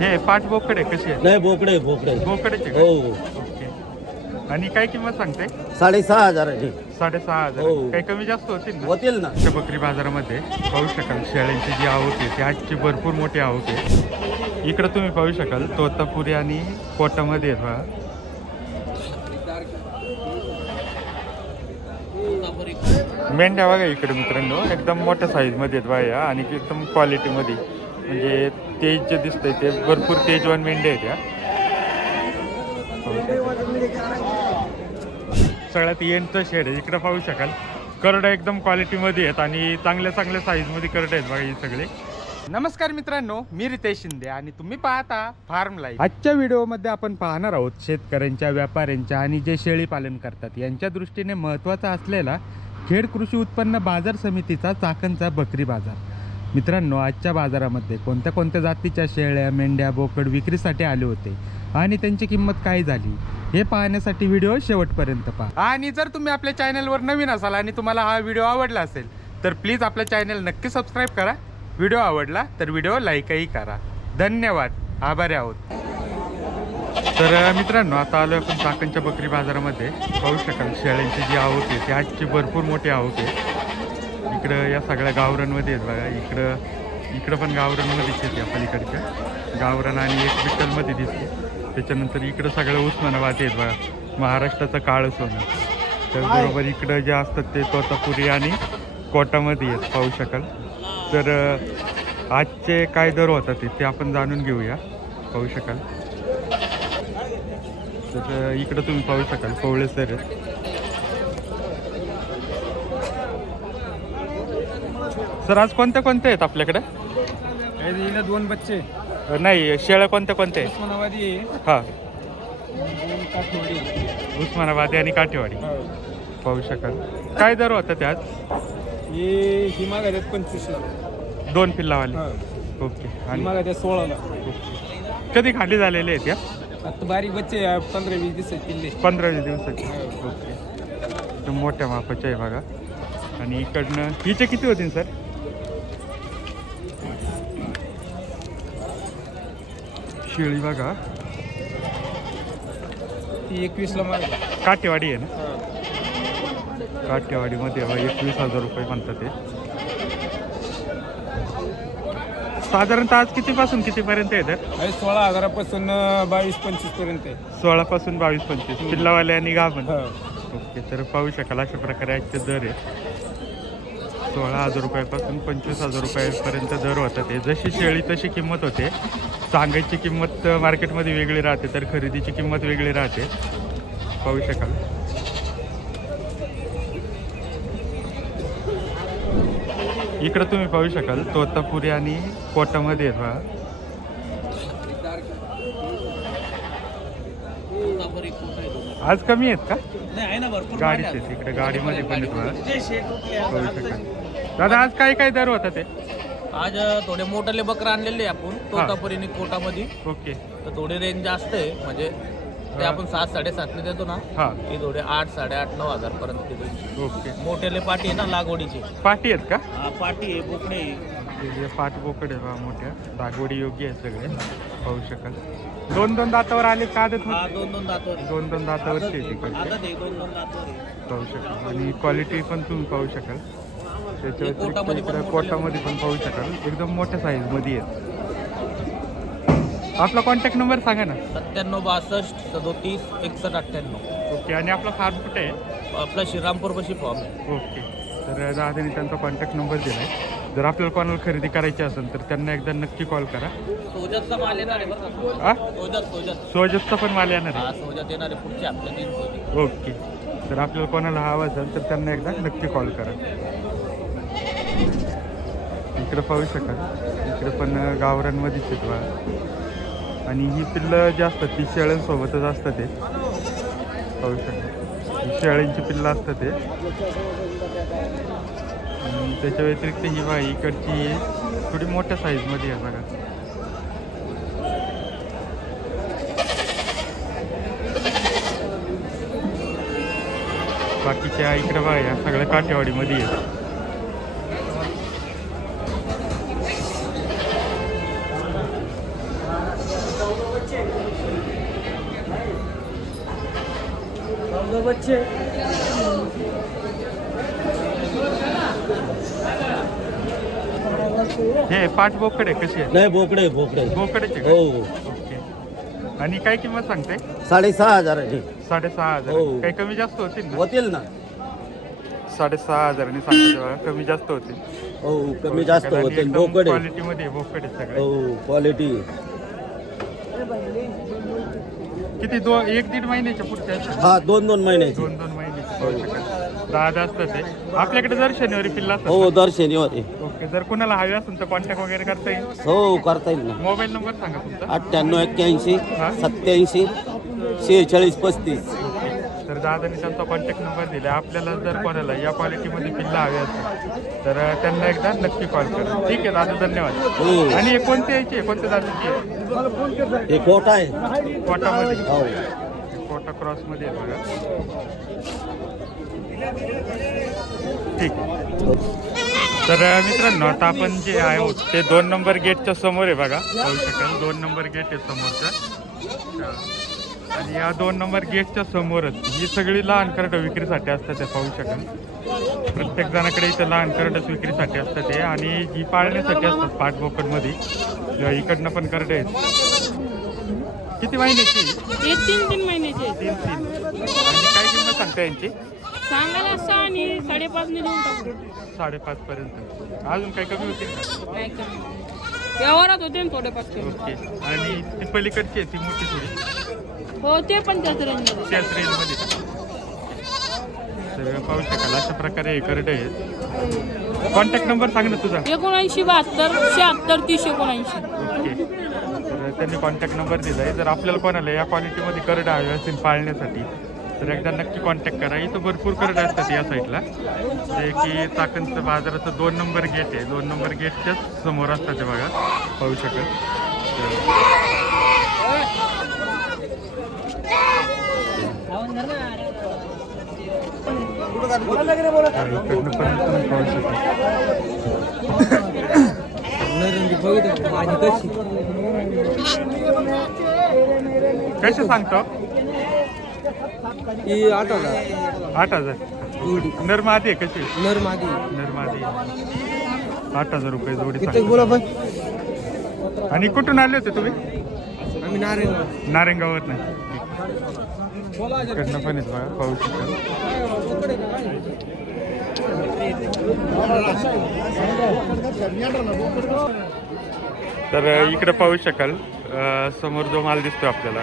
हे पाच बोकडे कशी आहे? नाही बोकडे बोकडे. बोकडेचे का? हो. ओके. आणि काय किंमत सांगते साडेसहा हजार आहे. साडेसहा हजार. हो. काही कमी जास्त होतील ना? होतील ना. आजच्या बकरी बाजारामध्ये पाहू शकाल. शेळ्यांची जी आवक आहे ती आजची भरपूर मोठी आवक आहे. इकडं तुम्ही पाहू शकाल तोतापुरी आणि कोटामध्ये आहे बघा मेंढ्या बघा इकडे मित्रांनो एकदम मोठ्या साईजमध्ये आहेत बाया आणि एकदम क्वालिटीमध्ये म्हणजे तेज जे दिसतंय ते भरपूर तेजवान मेंढ्या आहेत या. सगळ्यात एंडचं शेड आहे. इकडं पाहू शकाल. करडं एकदम क्वालिटीमध्ये आहेत आणि चांगल्या चांगल्या साईजमध्ये करडं आहेत बघा हे सगळे. नमस्कार मित्रांनो मी रितेश शिंदे आणि तुम्ही पाहता फार्म लाईफ आजच्या व्हिडिओमध्ये आपण पाहणार आहोत शेतकऱ्यांच्या व्यापाऱ्यांच्या आणि जे शेळी पालन करतात. यांच्या दृष्टीने महत्त्वाचा असलेला खेड कृषी उत्पन्न बाजार समितीचा चाकणचा बकरी बाजार. मित्रांनो आजच्या बाजारामध्ये कोणत्या कोणत्या जातीच्या शेळ्या मेंढ्या बोकड विक्रीसाठी आले होते आणि त्यांची किंमत काय झाली हे पाहण्यासाठी व्हिडिओ शेवटपर्यंत पहा. आणि जर तुम्ही आपल्या चॅनलवर नवीन असाल आणि तुम्हाला हा व्हिडिओ आवडला असेल तर प्लीज आपल्या चॅनल नक्की सबस्क्राईब करा. व्हिडिओ आवडला तर व्हिडिओ लाईकही करा. धन्यवाद. आभारी आहोत. तर मित्रांनो आता आलो आपण चाकणच्या बकरी बाजारामध्ये. पाहू शकाल शेळ्यांची जी आवक आहे ती आजची भरपूर मोठी आवक आहे. इकडं या सगळ्या गावरांमध्ये आहेत बघा. इकडं इकडं पण गावरांमध्येच येते आपण इकडच्या. गावरान आणि एक विठ्ठलमध्ये दिसते. त्याच्यानंतर इकडं सगळं उस्मानाबाद आहेत बघा. महाराष्ट्राचं काळ सोनं त्याचबरोबर इकडं जे असतात ते तोतापुरी आणि कोटामध्ये आहेत पाहू शकाल. तर आजचे काय दर होतात ते- आपण जाणून घेऊया. पाहू शकाल. तर इकडं तुम्ही पाहू शकाल पवळे सर आहेत. सर आज कोणत्या कोणत्या आहेत आपल्याकडे? हिला दोन बच्चे. नाही शेळ्या कोणत्या कोणत्या आहेत? उस्मानाबादी आहे. हां. दोन काठवडी. उस्मानाबादी आणि काठेवाडी. पाहू शकाल. काय दर होता ते आज हे ही मागायच्यात पंचवीसला दोन पिल्लावाले. हा. ओके. ही आणि मागायच्या सोळाला. ओके. कधी खाली झालेले आहेत या? आता बारीक बच्चे आहे, पंधरा वीस दिवस किल्ले पंधरा वीस दिवसाचे ओके. एकदम मोठ्या मापाचे आहे बघा. आणि इकडनं हिचे किती होतील सर? शेळी बघा. ती एकवीसला मागायला काठेवाडी आहे ना? काठेवाडीमध्ये हवा एकवीस हजार रुपये म्हणतात ते. साधारणतः आज कितीपासून कितीपर्यंत आहे सोळा हजारापासून अं, बावीस पंचवीसपर्यंत आहे. सोळापासून बावीस पंचवीस. पिल्लावाले आणि गाभण. ओके तर पाहू शकाल अशा प्रकारे आजचे दर आहे सोळा हजार रुपयापासून पंचवीस हजार रुपयापर्यंत दर होतात ते जशी शेळी तशी किंमत होते. सांगायची किंमत मार्केटमध्ये वेगळी राहते तर खरेदीची किंमत वेगळी राहते. पाहू शकाल? इकडं तुम्ही पाहू शकाल तोतापुरी आणि कोटामध्ये बघा आज कमी आहेत का? गाडीच आहेत इकडे गाडीमध्ये पण पाहू शकाल. दादा आज काय काय दर होता ते? आज थोडे मोठाले बकरा आणलेले आपण तोतापुरीने कोटामध्ये. ओके. तर थोडी रेंज जास्त आहे म्हणजे ते आपण सात साडेसातने देतो ना हां. ते थोडे आठ साडेआठ नऊ हजार पर्यंत देतो ओके. मोठेले पाटी आहे ना लागवडीची. पाटी आहेत का? हा, पाटी आहे बोकडे आहे. हे पाट बोकड आहे बघा मोठ्या लागवडी योग्य आहे सगळे. पाहू शकाल. दोन दोन दातावर आले का आदत हा दोन दोन दातवर. आहे. दोन दोन दातावरचे आहे दातवर आहे. पाहू शकाल. आणि क्वालिटी पण तुम्ही पाहू शकाल. त्याच्या कोटामध्ये पण पाहू शकाल. एकदम मोठ्या साईजमध्ये आहेत. आपला कॉन्टॅक्ट नंबर सांगा ना. सत्त्याण्णव बासष्ट सदोतीस एकसष्ट अठ्ठ्याण्णव. ओके आणि आपला फार्म कुठे आहे? आपला श्रीरामपूर पशी फॉर्म आहे. ओके. तर दादाने त्यांचा कॉन्टॅक्ट नंबर दिला आहे जर आपल्याला कोणाला खरेदी करायची असेल तर त्यांना एकदा नक्की कॉल करा. सोजतचा माल येणार आहे सोजतचा पण माल येणार. आहे. ओके. तर आपल्याला कोणाला हवा असेल तर त्यांना एकदा नक्की कॉल करा. इकडं पाहू शकाल. इकडं पण गावरांमध्येच आहेत बघा. आणि ही पिल्लं जी असतात ती शेळ्यांसोबतच असतात ते पाहू शकाल. ही शेळ्यांची पिल्लं असतात ते त्याच्या व्यतिरिक्त ही बा इकडची थोडी मोठ्या साईजमध्ये आहे बघा. बाकीच्या इकडं बघा या सगळ्या काठेवाडीमध्ये आहेत. बच्चे हे पाच बोकडे कशी आहे नाही बोकडे बोकडे बोकडेचे का? हो ओके आणि काय किंमत सांगते साडेसहा हजारांनी साडेसहा हजार हो. काही कमी जास्त होतील ना होतील ना साडेसहा हजारांनी सांगते बघा कमी जास्त होतील हो कमी जास्त होतील बोकडे क्वालिटी मध्ये बोकडे सगळे हो क्वालिटी किती? दोन एक दीड महिन्याच्या पुढच्या? आहेत? हा दोन दोन महिन्याची. दोन दोन शकाल दहा असतात ते. आपल्याकडे जर शनिवारी पिल्ला असतात हो दर शनिवारी. ना? ओके. जर कुणाला हवे असेल तर कॉन्टॅक्ट वगैरे करता येईल? हो करता येईल ना. मोबाईल नंबर सांगा तुमचा. अठ्ठ्याण्णव एक्क्याऐंशी हा. सत्याऐंशी शेहेचाळीस पस्तीस. तर दादानी त्यांचा कॉन्टॅक्ट नंबर दिला आपल्याला जर कोणाला या क्वालिटीमध्ये पिल्ला हवे असेल तर त्यांना एकदा नक्की कॉल करा. ठीक आहे दादा धन्यवाद. हो. आणि हे कोणते यायचे कोणत्या हे कोट आहे. कोटामध्ये. हो. कोटा क्रॉसमध्ये आहे बघा. ठीक तर मित्रांनो आता आपण जे आहोत ते दोन नंबर गेटच्या समोर आहे बघा. पाहू शकाल दोन नंबर गेट आहे समोरचा. आणि या दोन नंबर गेटच्या समोरच ही सगळी लहान करड विक्रीसाठी असतात ते पाहू शकाल प्रत्येक जणाकडे इथं लहान करडच विक्रीसाठी असतात ते. आणि ही पाळण्यासाठी असतात पाठबोकडमध्ये इकडनं पण करडे आहेत. किती महिन्याची? तीन तीन महिन्याचे. तीन तीन. आणि काय किंमत सांगता यांची? सांगायला आणि देऊन साडेपाच पर्यंत. अजून काही कमी का? कमी. व्यवहारात होते ना थोडेफार. ओके. आणि ती पलीकडची आहे ती मोठी थोडी. हो ते पण त्याच रेंजमध्ये त्याच रेंजमध्ये का? तर पाहू शकाल. अशा प्रकारे हे करडे आहेत. कॉन्टॅक्ट नंबर सांग ना तुझा. एकोणऐंशी बहात्तर शहात्तर तीस एकोणऐंशी. ओके. तर त्यांनी कॉन्टॅक्ट नंबर दिला आहे. जर आपल्याला कोणाला या क्वालिटीमध्ये करडे हवे असतील पाळण्यासाठी तर एकदा नक्की कॉन्टॅक्ट करा. इथं भरपूर करडे असतात या साईडला जे की चाकणचं बाजाराचं दोन नंबर गेट आहे. दोन नंबर गेटच्याच समोर असतात ते बघा. पाहू शकाल तर इकडनं पण तुम्ही पाहू शकाल कसे सांगतो? आठ हजार. आठ हजार? नरमादी आहे कशी? नर मादी नरमादी आठ हजार रुपये जोडी. बोला पण. आणि कुठून आले होते तुम्ही? आम्ही नारायण नारेंगावर नाही इकडनं पण येत बघा पाहू शकाल तर इकडे पाहू शकाल समोर जो माल दिसतो आपल्याला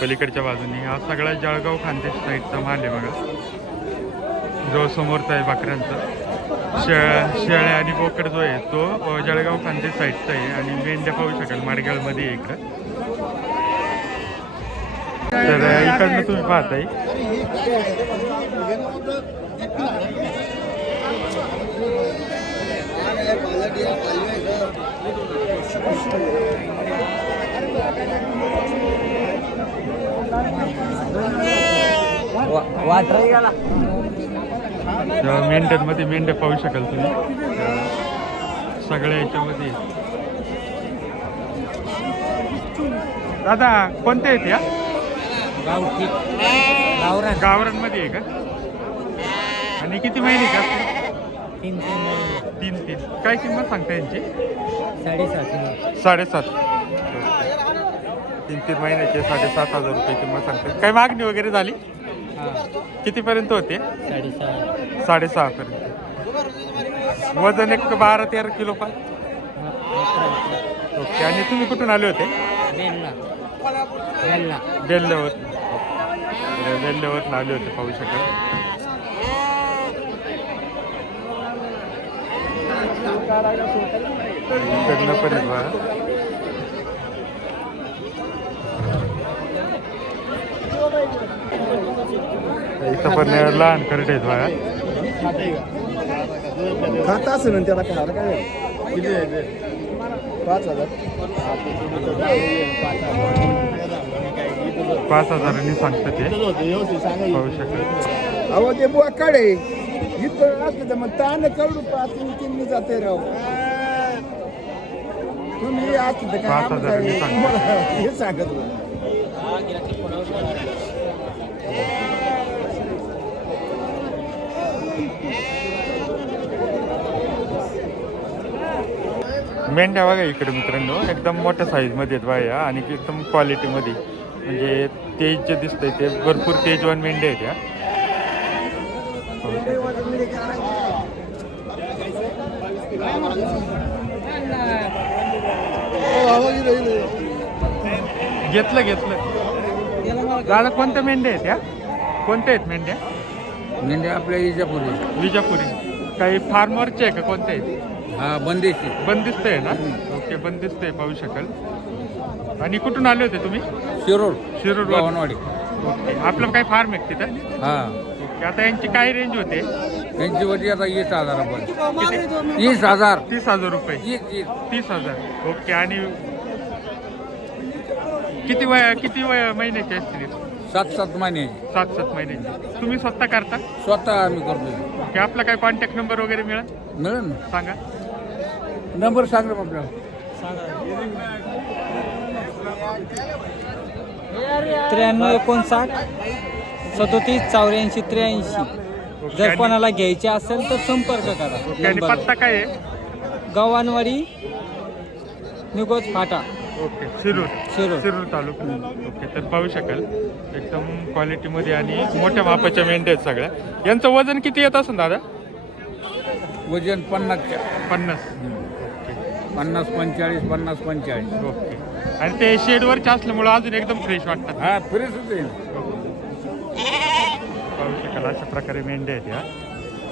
पलीकडच्या बाजूने हा सगळा जळगाव खानदेश साईडचा माल आहे बघा. जो समोरचा आहे बकऱ्यांचा. शे शेळ्या आणि बोकड जो आहे तो जळगाव खानदेश साईडचा आहे आणि मेंढ्या पाहू शकाल माडगावमध्ये आहे इकडं तर इकडनं तुम्ही पाहताय. मेंढ्यांमध्ये मेंढ्या पाहू शकाल तुम्ही. सगळ्या याच्यामध्ये. दादा कोणते आहेत या? गावरांमध्ये आहे का? आणि किती महिने का? तीन तीन महिने. तीन तीन. काय किंमत सांगता यांची? साडेसात साडेसात. तीन तीन महिन्याचे साडेसात हजार रुपये किंमत सांगते काय मागणी वगैरे झाली? कितीपर्यंत होते? साडेसहा. साडेसहा पर्यंत. वजन एक बारा तेरा किलो पण ओके. आणि तुम्ही कुठून आले होते? बेलला बेलला बेल्ल्यावर लावले होते पाहू शकत इकडनं पण बघा. इथं पण लहान करडे आहेत बघा. खाता असेल ना त्याला खायला काय? किती पाच हजार. पाच हजारांनी सांगतं ते. पाहू शकत. अहो ते बुवा काढे. इथं असतं तर मग तान करू पाच किमनी जाते राव. तुम्ही असतं तर पाच हजार हजारांनी हे- हे सांगत मेंढ्या बघा इकडे मित्रांनो एकदम मोठ्या साईजमध्ये आहेत बाया आणि एकदम क्वालिटीमध्ये म्हणजे तेज जे दिसतंय ते भरपूर तेजवान मेंढ्या आहेत या. घेतलं घेतलं. दादा कोणत्या मेंढ्या आहेत या? कोणत्या आहेत मेंढ्या? मेंढ्या आपल्या इजापुरी विजापुरी. काही फार्मरचे आहे का कोणते आहेत? हा बंदेशी बंदिस्त आहे ना? ओके बंदिस्त आहे पाहू शकाल. आणि कुठून आले होते तुम्ही? शिरोड शिरूर गव्हाणवाडी ओके. आपलं काही फार्म आहे का? तिथं हा. ओके. आता यांची काय रेंज होते? त्यांची वरती आता वीस हजार आपण. वीस हजार. तीस हजार रुपये. वीस वीस तीस हजार. ओके. आणि किती वय किती वय महिन्याचे असतील सात सात महिन्याची. सात सात महिन्याचे. तुम्ही स्वतः करता? स्वतः आम्ही करतो. ओके. आपला काय कॉन्टॅक्ट नंबर वगैरे मिळेल? मिळेल ना. सांगा. नंबर सांग ना आपल्याला. त्र्याण्णव एकोणसाठ सदोतीस चौऱ्याऐंशी त्र्याऐंशी. जर कोणाला घ्यायचे असेल तर संपर्क करा. ओके आणि. पत्ता काय आहे? गव्हाणवाडी निगोज फाटा. ओके शिरूर. शिरूर. शिरूर तालुका. ओके तर पाहू शकाल. एकदम क्वालिटीमध्ये आणि मोठ्या मापाच्या मेंढ्या आहेत सगळ्या. यांचं वजन किती येत असेल दादा? वजन पन्नासच्या पन्नास. ओके पन्नास पंचेचाळीस पन्नास पंचेचाळीस. ओके. आणि ते शेडवरचे असल्यामुळं अजून एकदम फ्रेश वाटतात. हा फ्रेश होते. पाहू शकाल अशा प्रकारे मेंढ्या आहेत या.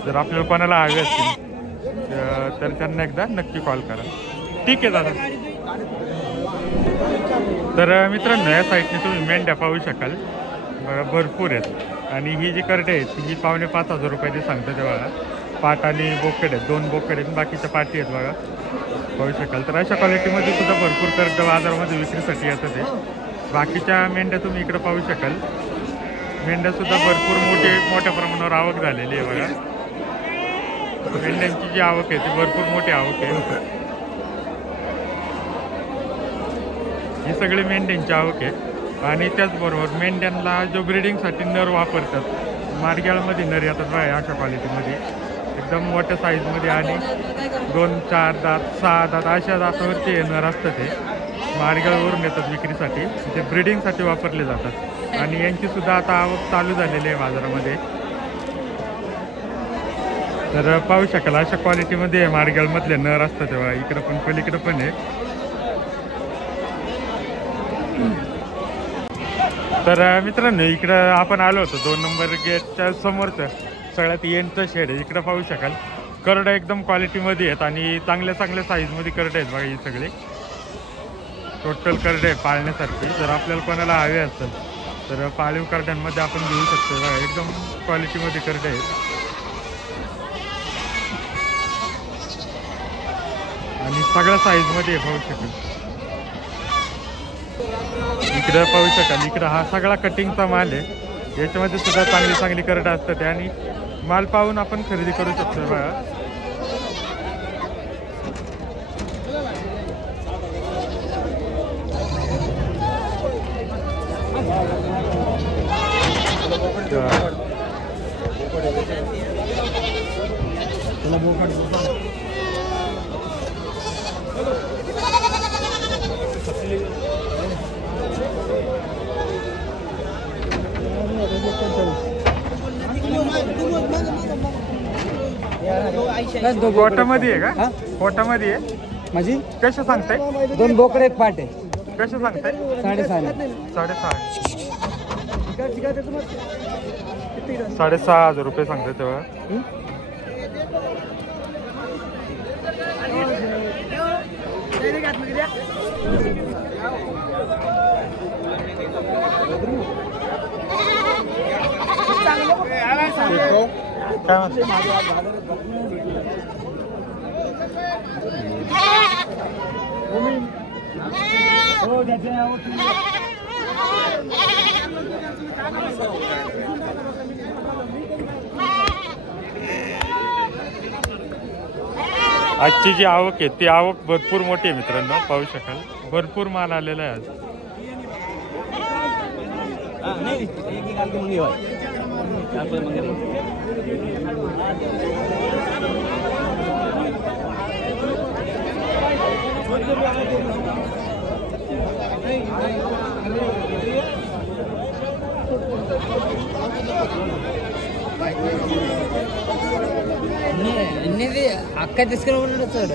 जर आपल्याला कोणाला हवे असतील तर- त्यांना एकदा नक्की कॉल करा. ठीक आहे दादा. तर मित्रांनो या साईडने तुम्ही मेंढ्या पाहू शकाल. बघा भरपूर आहेत. आणि ही जी करडे आहेत ही पावणे पाच हजार रुपयाची सांगतात ते बघा. पाट आणि बोकड आहेत. दोन बोकड आहेत आणि बाकीच्या पाटी आहेत बघा. पाहू शकाल. तर अशा क्वालिटीमध्ये सुद्धा भरपूर कर्ज बाजारामध्ये विक्रीसाठी येतात ते बाकीच्या मेंढ्या तुम्ही इकडे पाहू शकाल. मेंढ्यासुद्धा भरपूर मोठे मोठ्या प्रमाणावर आवक झालेली आहे बघा. मेंढ्यांची जी आवक आहे ती भरपूर मोठी आवक आहे. ही सगळी मेंढ्यांची आवक आहे. आणि त्याचबरोबर मेंढ्यांना जो ब्रिडिंगसाठी नर वापरतात मार्ग्याळमध्ये नर येतात बाय अशा क्वालिटीमध्ये एकदम मोठ्या साईजमध्ये आणि दोन चार दात सहा दात अशा दातावरती येणार नर ते मार्गावरून येतात विक्रीसाठी. ते ब्रिडिंगसाठी वापरले जातात. आणि यांची सुद्धा आता आवक चालू झालेली आहे बाजारामध्ये. तर पाहू शकाल अशा क्वालिटीमध्ये आहे मार्गेलमधले नर असतात तेव्हा इकडं पण पलीकडं पण आहे तर मित्रांनो इकडं आपण आलो होतो. दोन नंबर गेटच्या समोरचं. सगळ्यात एंडचं शेड आहे. इकडं पाहू शकाल. करडं एकदम क्वालिटीमध्ये आहेत आणि चांगल्या चांगल्या साईजमध्ये करडे आहेत बघा हे सगळे. टोटल करडे आहे पाळण्यासारखे. जर आपल्याला कोणाला हवे असेल तर पाळीव करड्यांमध्ये आपण घेऊ शकतो. बघा एकदम क्वालिटीमध्ये करडे आहेत. आणि सगळ्या साईजमध्ये पाहू शकाल. इकडं पाहू शकाल. इकडं हा सगळा कटिंगचा माल आहे. याच्यामध्ये सुद्धा चांगली चांगली करडं असतात आणि माल पाहून आपण खरेदी करू शकतो बघा. कोटामध्ये आहे का? कोटामध्ये आहे? माझी? कसं सांगताय? दोन बोकडे एक पाट आहे. कसं सांगताय? साडेसहा. साडेसहा. साडेसहा. हजार रुपये सांगताय तेव्हा. काय म्हणता? आजची जी आवक आहे ती आवक भरपूर मोठी आहे मित्रांनो पाहू शकाल. भरपूर माल आलेला आहे आज. అన్నది అక్క తీసుకుని ఉన్నాడు సార్